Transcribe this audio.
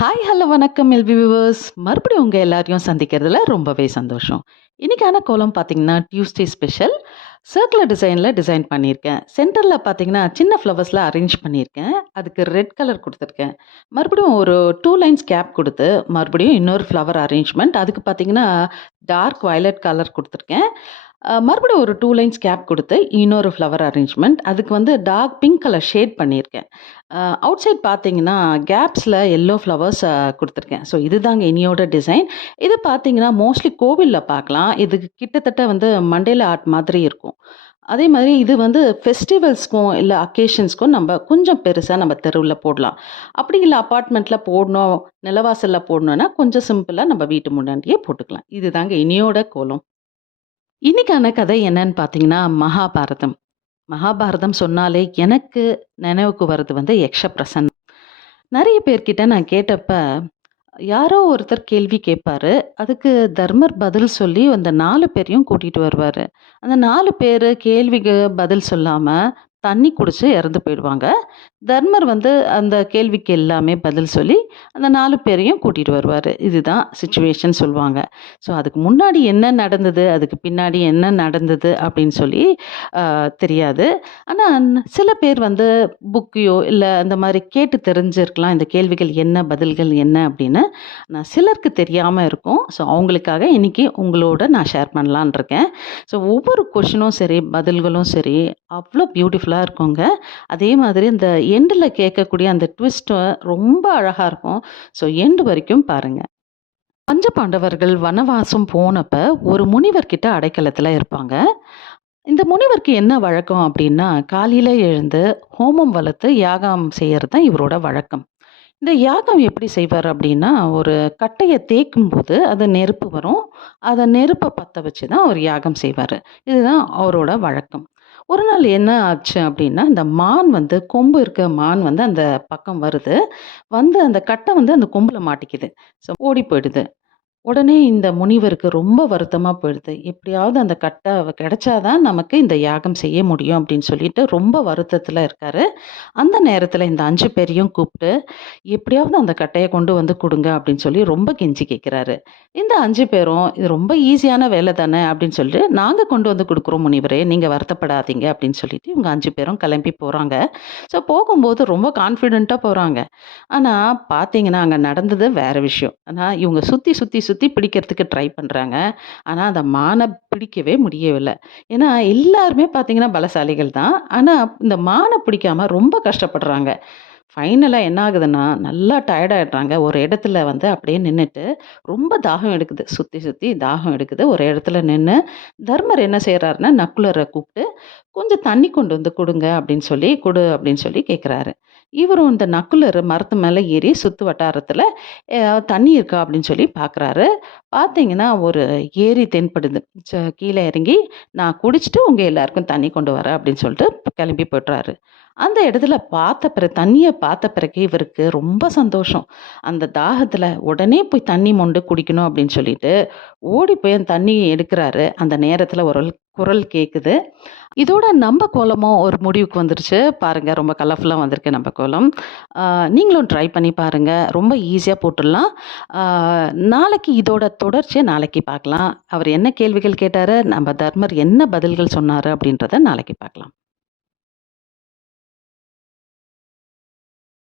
Hi hello வணக்கம் LV viewers மறுபடியும் உங்கள் எல்லாரையும் சந்திக்கிறதுல ரொம்பவே சந்தோஷம். இன்றைக்கான கோலம் பார்த்தீங்கன்னா டியூஸ்டே ஸ்பெஷல் சர்க்குலர் டிசைனில் டிசைன் பண்ணியிருக்கேன். சென்டரில் பார்த்தீங்கன்னா சின்ன ஃப்ளவர்ஸில் அரேஞ்ச் பண்ணியிருக்கேன். அதுக்கு ரெட் கலர் கொடுத்துருக்கேன். மறுபடியும் ஒரு டூ லைன்ஸ் கேப் கொடுத்து மறுபடியும் இன்னொரு ஃப்ளவர் அரேஞ்ச்மெண்ட் அதுக்கு பார்த்தீங்கன்னா டார்க் வயலட் கலர் கொடுத்துருக்கேன். மறுபடியும் ஒரு டூ லைன்ஸ் கேப் கொடுத்து இன்னொரு ஃப்ளவர் அரேஞ்ச்மெண்ட் அதுக்கு வந்து டார்க் பிங்க் கலர் ஷேட் பண்ணியிருக்கேன். அவுட் சைட் பார்த்தீங்கன்னா கேப்ஸில் எல்லோ ஃப்ளவர்ஸ் கொடுத்துருக்கேன். ஸோ இதுதாங்க இனியோட டிசைன் இது பார்த்தீங்கன்னா மோஸ்ட்லி கோவிலில் பார்க்கலாம். இதுக்கு கிட்டத்தட்ட வந்து மண்டேல ஆர்ட் மாதிரி இருக்கும். அதே மாதிரி இது வந்து ஃபெஸ்டிவல்ஸ்க்கும் இல்லை அக்கேஷன்ஸ்க்கும் நம்ம கொஞ்சம் பெருசாக நம்ம தெருவில் போடலாம். அப்படி இல்லை அப்பார்ட்மெண்ட்டில் போடணும் நிலவாசலில் போடணுன்னா கொஞ்சம் சிம்பிளாக நம்ம வீட்டு முன்னாடியே போட்டுக்கலாம். இதுதாங்க இனியோட கோலம். இன்னைக்கான கதை என்னன்னு பார்த்தீங்கன்னா மகாபாரதம். மகாபாரதம் சொன்னாலே எனக்கு நினைவுக்கு வர்றது வந்து யக்ஷ நிறைய பேர்கிட்ட நான் கேட்டப்ப யாரோ ஒருத்தர் கேள்வி கேட்பாரு அதுக்கு தர்மர் பதில் சொல்லி அந்த நாலு பேரையும் கூட்டிகிட்டு வருவார். அந்த நாலு பேர் கேள்விக்கு பதில் சொல்லாமல் தண்ணி குடித்து இறந்து போயிடுவாங்க. தர்மர் வந்து அந்த கேள்விக்கு எல்லாமே பதில் சொல்லி அந்த நாலு பேரையும் கூட்டிகிட்டு வருவார். இதுதான் சுச்சுவேஷன் சொல்லுவாங்க. ஸோ அதுக்கு முன்னாடி என்ன நடந்தது அதுக்கு பின்னாடி என்ன நடந்தது அப்படின்னு சொல்லி தெரியாது. ஆனால் சில பேர் வந்து புக்கையோ இல்லை அந்த மாதிரி கேட்டு தெரிஞ்சிருக்கலாம் இந்த கேள்விகள் என்ன பதில்கள் என்ன அப்படின்னு நான் சிலருக்கு தெரியாமல் இருக்கும். ஸோ அவங்களுக்காக இன்றைக்கி உங்களோட நான் ஷேர் பண்ணலான் இருக்கேன். ஸோ ஒவ்வொரு கொஷினும் சரி பதில்களும் சரி அவ்வளோ பியூட்டிஃபுல்லாக இருக்குங்க. அதே மாதிரி இந்த எண்டில் கேட்கக்கூடிய அந்த ட்விஸ்ட்டு ரொம்ப அழகாக இருக்கும். ஸோ எண்டு வரைக்கும் பாருங்கள் பஞ்ச பாண்டவர்கள் வனவாசம் போனப்ப ஒரு முனிவர்கிட்ட அடைக்கலத்தில் இருப்பாங்க. இந்த முனிவருக்கு என்ன வழக்கம் அப்படின்னா காலையில் எழுந்து ஹோமம் வளர்த்து யாகம் செய்கிறது தான் இவரோட வழக்கம். இந்த யாகம் எப்படி செய்வார் அப்படின்னா ஒரு கட்டையை தேய்க்கும் போது அது நெருப்பு வரும். அதை நெருப்பை பற்ற வச்சு தான் அவர் யாகம் செய்வார். இதுதான் அவரோட வழக்கம். ஒரு நாள் என்ன ஆச்சு அப்படின்னா இந்த மான் வந்து கொம்பு இருக்க மான் வந்து அந்த பக்கம் வருது. வந்து அந்த கட்டை வந்து அந்த கொம்பில் மாட்டிக்குது. ஸோ ஓடி போயிடுது. உடனே இந்த முனிவருக்கு ரொம்ப வருத்தமாக போயிடுது. எப்படியாவது அந்த கட்டை கிடைச்சாதான் நமக்கு இந்த யாகம் செய்ய முடியும் அப்படின்னு சொல்லிட்டு ரொம்ப வருத்தத்தில் இருக்காரு. அந்த நேரத்தில் இந்த அஞ்சு பேரையும் கூப்பிட்டு எப்படியாவது அந்த கட்டையை கொண்டு வந்து கொடுங்க அப்படின்னு சொல்லி ரொம்ப கெஞ்சி கேட்குறாரு இந்த அஞ்சு பேரும் இது ரொம்ப ஈஸியான வேலை தானே அப்படின்னு சொல்லிட்டு நாங்கள் கொண்டு வந்து கொடுக்குறோம் முனிவரே நீங்கள் வருத்தப்படாதீங்க அப்படின்னு சொல்லிட்டு இவங்க அஞ்சு பேரும் கிளம்பி போகிறாங்க ஸோ போகும்போது ரொம்ப கான்ஃபிடென்ட்டாக போகிறாங்க ஆனால் பார்த்தீங்கன்னா அங்கே நடந்தது வேறு விஷயம். ஆனால் இவங்க சுற்றி சுற்றி சுற்றி சுற்றி பிடிக்கிறதுக்கு ட்ரை பண்ணுறாங்க ஆனால் அந்த மானை பிடிக்கவே முடியவில்லை. ஏன்னா எல்லாருமே பார்த்தீங்கன்னா பலசாலிகள் தான். ஆனால் இந்த மானை பிடிக்காமல் ரொம்ப கஷ்டப்படுறாங்க. ஃபைனலாக என்ன ஆகுதுன்னா நல்லா டயர்டாகிடுறாங்க ஒரு இடத்துல வந்து அப்படியே நின்றுட்டு ரொம்ப தாகம் எடுக்குது. சுற்றி சுற்றி தாகம் எடுக்குது. ஒரு இடத்துல நின்று தர்மர் என்ன செய்கிறாருன்னா நக்குலரை கூப்பிட்டு கொஞ்சம் தண்ணி கொண்டு வந்து கொடுங்க அப்படின்னு சொல்லி கொடு அப்படின்னு சொல்லி கேட்குறாரு இவரும் இந்த நக்குலர் மரத்து மேலே ஏறி சுற்று வட்டாரத்தில் தண்ணி இருக்கா? அப்படின்னு சொல்லி பார்க்குறாரு பார்த்தீங்கன்னா ஒரு ஏரி தென்படுது. ச- கீழே இறங்கி நான் குடிச்சிட்டு உங்கள் எல்லாருக்கும் தண்ணி கொண்டு வரேன் அப்படின்னு சொல்லிட்டு கிளம்பி போட்டுறாரு அந்த இடத்துல பார்த்த பிறகு தண்ணியை பார்த்த பிறகு இவருக்கு ரொம்ப சந்தோஷம். அந்த தாகத்தில் உடனே போய் தண்ணி மொண்டு குடிக்கணும் அப்படின்னு சொல்லிட்டு ஓடி போய் அந்த தண்ணியை எடுக்கிறாரு. அந்த நேரத்தில் ஒரு குரல் கேட்குது இதோட நம்ம கோலமும் ஒரு முடிவுக்கு வந்துருச்சு. பாருங்க ரொம்ப கலர்ஃபுல்லாக வந்திருக்கு நம்ம கோலம். நீங்களும் ட்ரை பண்ணி பாருங்க. ரொம்ப ஈஸியாக போட்டுடலாம். நாளைக்கு இதோட தொடர்ச்சியை நாளைக்கு பார்க்கலாம். அவர் என்ன கேள்விகள் கேட்டார் நம்ம தர்மர் என்ன பதில்கள் சொன்னார் அப்படின்றத நாளைக்கு பார்க்கலாம்.